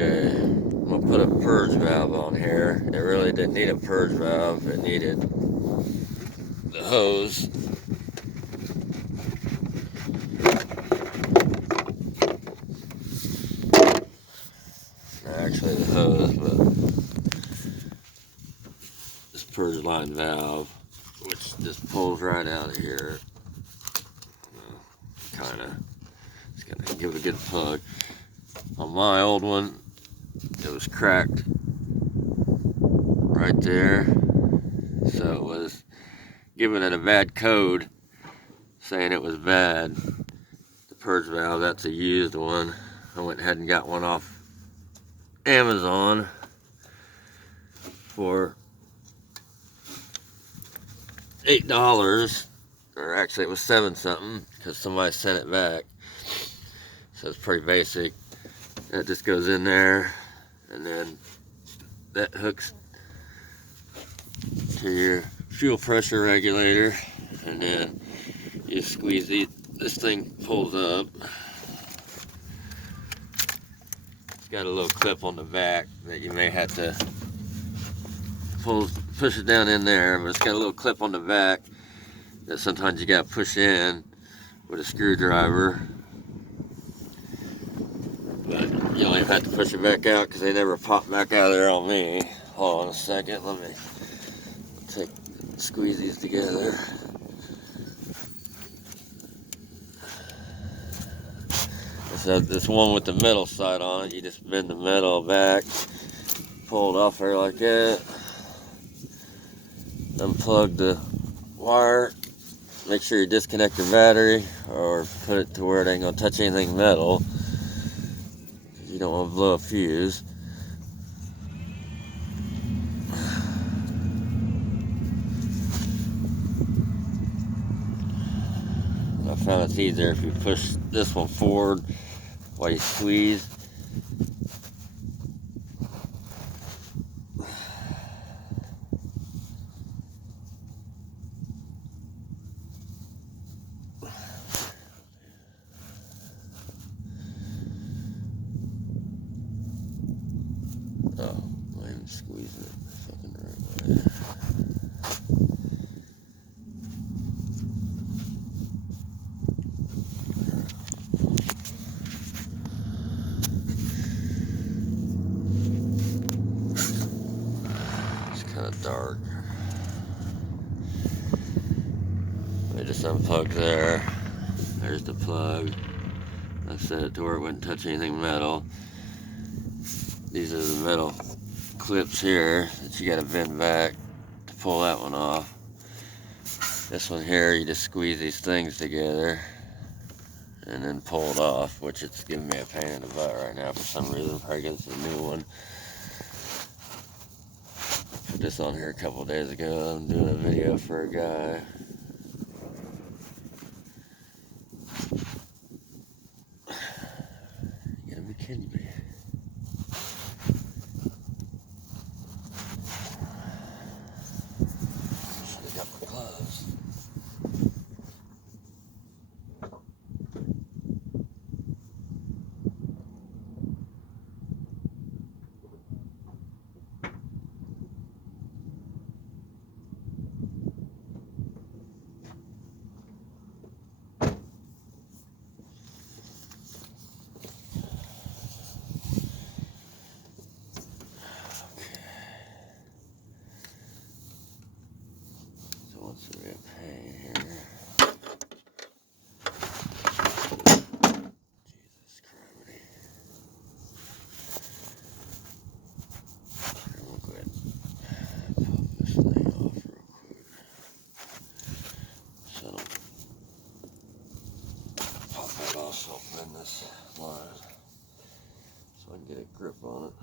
Okay, I'm gonna put a purge valve on here. It really didn't need a purge valve, it needed the hose. Actually the hose, but this purge line valve, which just pulls right out of here. Kinda, just gotta give it a good plug. On my old one, it was cracked right there, so it was giving it a bad code, saying it was bad. The purge valve, that's a used one. I went ahead and got one off Amazon for $8, or actually it was 7 something, because somebody sent it back. So it's pretty basic. That just goes in there, and then that hooks to your fuel pressure regulator, and then you squeeze it. This thing pulls up. It's got a little clip on the back that you may have to push it down in there, but it's got a little clip on the back that sometimes you got to push in with a screwdriver. But you don't even have to push it back out because they never pop back out of there on me. Hold on a second, let me squeeze these together. So this one with the metal side on it, you just bend the metal back, pull it off there like that, unplug the wire, make sure you disconnect the battery or put it to where it ain't gonna touch anything metal. You don't want to blow a fuse. I found it's easier if you push this one forward while you squeeze. Oh, I am squeezing it the fucking right way. It's kind of dark. I just unplugged there. There's the plug. I set it to where it wouldn't touch anything metal. These are the metal clips here that you got to bend back to pull that one off. This one here, you just squeeze these things together and then pull it off, which it's giving me a pain in the butt right now for some reason. Probably because it's a new one. Put this on here a couple of days ago. I'm doing a video for a guy. You gotta be kidding me. Should've got my gloves. What's the real pain here? Jesus Christ. Here, we'll go ahead and pop this thing off real quick. So I don't pop that off so I'll bend this line so I can get a grip on it.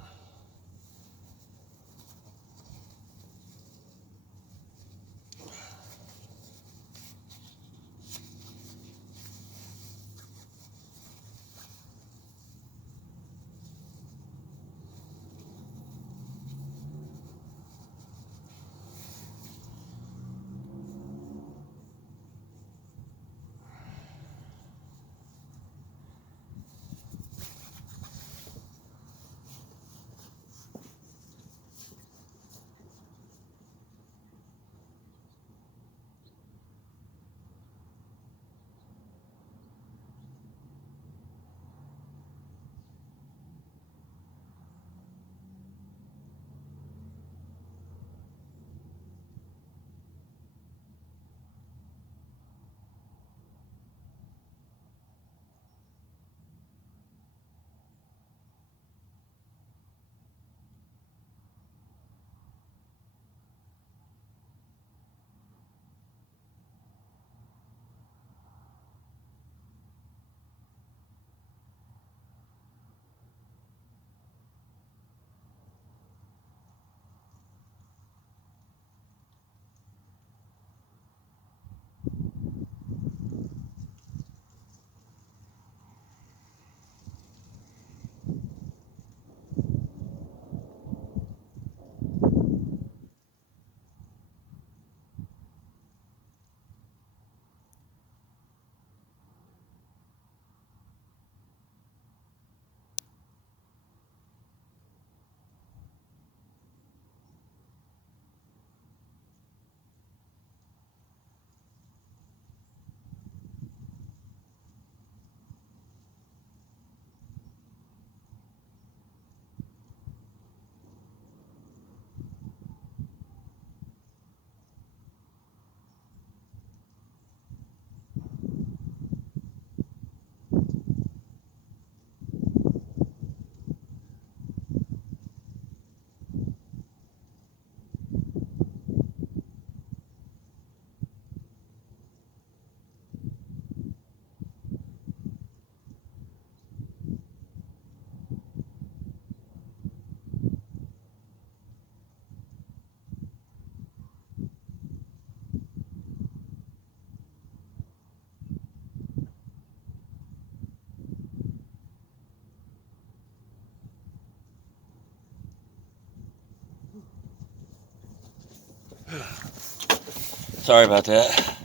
sorry about that.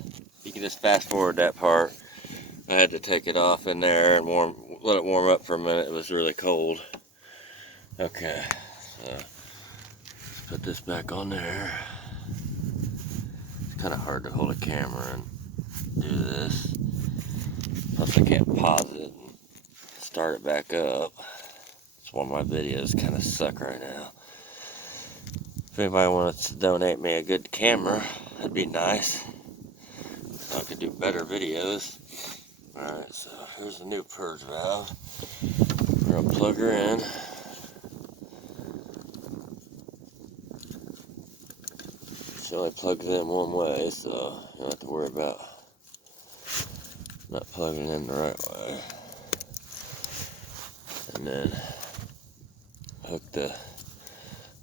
You can just fast forward that part. I had to take it off in there and let it warm up for a minute. It was really cold. Okay, so let's put this back on there. It's kind of hard to hold a camera and do this. Plus I can't pause it and start it back up. That's why my videos kind of suck right now. If anybody wants to donate me a good camera, that'd be nice. So I could do better videos. Alright, so here's the new purge valve. We're gonna plug her in. She only plugs in one way, so you don't have to worry about not plugging in the right way. And then hook the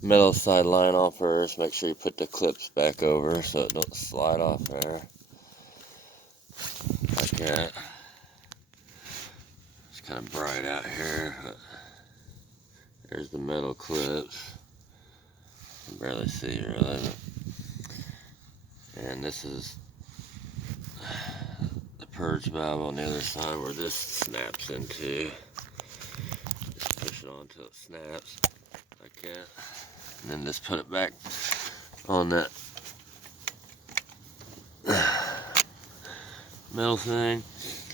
metal side line off first. Make sure you put the clips back over so it don't slide off there. Like that. It's kind of bright out here, but there's the metal clips. You can barely see really. And this is the purge valve on the other side where this snaps into. Just push it on until it snaps like that. And then just put it back on that metal thing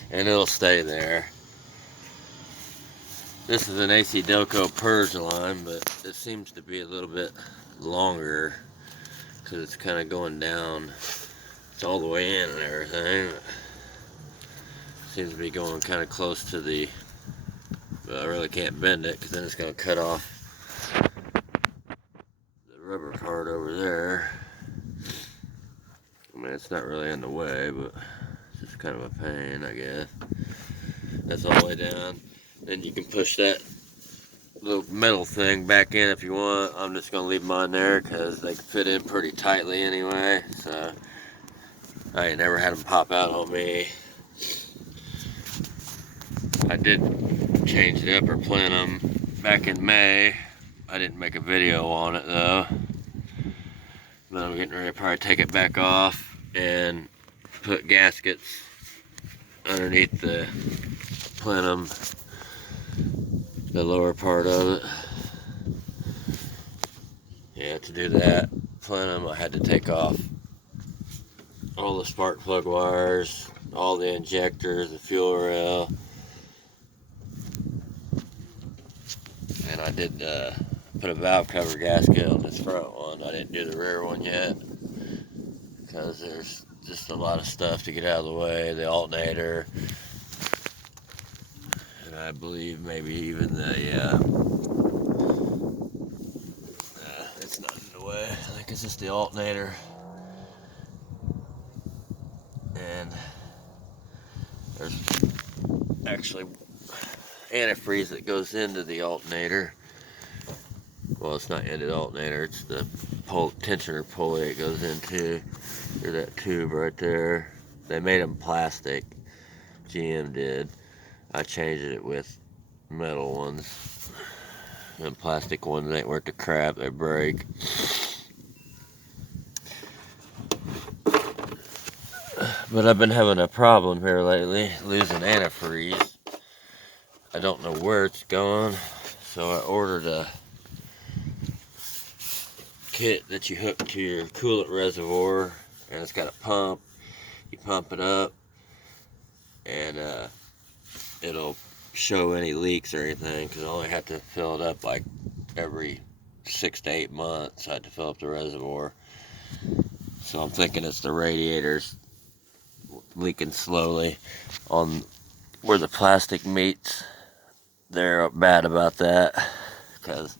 and it'll stay there. This is an AC Delco purge line, but it seems to be a little bit longer because it's kind of going down. It's all the way in and everything. Seems to be going kind of close to the, well, I really can't bend it because then it's going to cut off the rubber part over there. I mean, it's not really in the way, but it's just kind of a pain, I guess. That's all the way down. Then you can push that little metal thing back in if you want. I'm just going to leave mine there because they can fit in pretty tightly anyway. So I ain't never had them pop out on me. I did change it up or plan them back in May. I didn't make a video on it though. But I'm getting ready to probably take it back off and put gaskets underneath the plenum, the lower part of it. Yeah, to do that plenum I had to take off all the spark plug wires, all the injectors, the fuel rail, and I did put a valve cover gasket on this front one. I didn't do the rear one yet because there's just a lot of stuff to get out of the way. The alternator, and I believe maybe even the it's not in the way. I think it's just the alternator, and there's actually antifreeze that goes into the alternator. Well, it's not into the alternator, it's the tensioner pulley it goes into. There's that tube right there. They made them plastic, GM did. I changed it with metal ones. And plastic ones ain't worth the crap, they break. But I've been having a problem here lately, losing antifreeze. I don't know where it's going, so I ordered a kit that you hook to your coolant reservoir, and it's got a pump. You pump it up, and it'll show any leaks or anything, because I only have to fill it up like every 6 to 8 months. I had to fill up the reservoir. So I'm thinking it's the radiators leaking slowly on where the plastic meets. They're bad about that because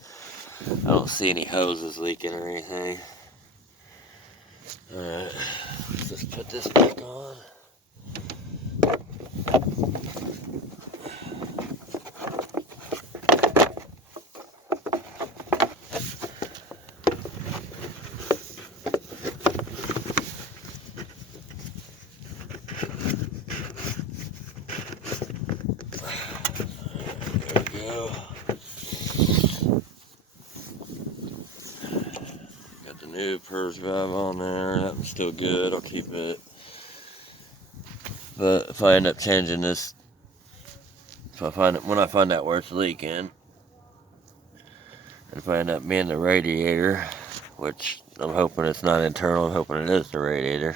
I don't see any hoses leaking or anything. Alright, let's just put this back on. new Purge valve on there. That one's still good. I'll keep it. But if I end up changing this, when I find out where it's leaking, and if I end up being the radiator, which I'm hoping it's not internal, I'm hoping it is the radiator,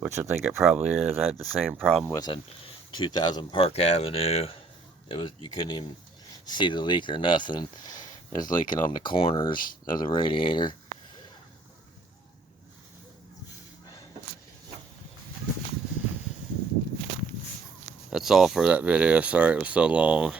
which I think it probably is. I had the same problem with a 2000 Park Avenue. You couldn't even see the leak or nothing. It was leaking on the corners of the radiator. That's all for that video. Sorry it was so long.